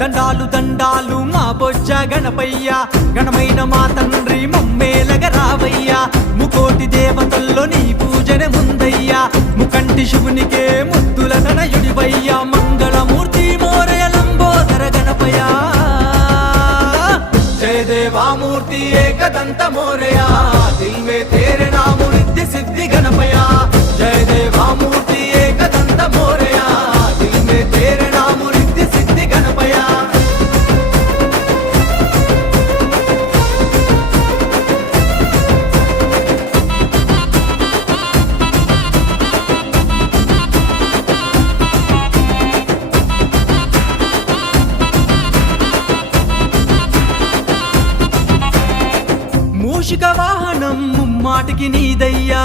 దండాలు దండాలు మా బొజ్జ గణపయ్య గణమైన మా తండ్రి మమ్మేలగ రావయ్యా ముకోటి దేవతల్లో నీ పూజనే ముందయ్యా ముకంటి శివునికే ముద్దుల తనయుడివయ్యా మంగళమూర్తి మోరయ లంబోదర గణపయ్య జయ దేవామూర్తి ఏకదంత మోరయ దిల్ మే తేరే నాము నిత్య సిద్ధి గణపయ్య జయ దేవామూర్తి ఏకదంత మోరయ దిల్ మే తేరే నాము నిత్య సిద్ధి గణపయ్య మూషిక వాహనం ముమ్మాటికి నీదయ్యా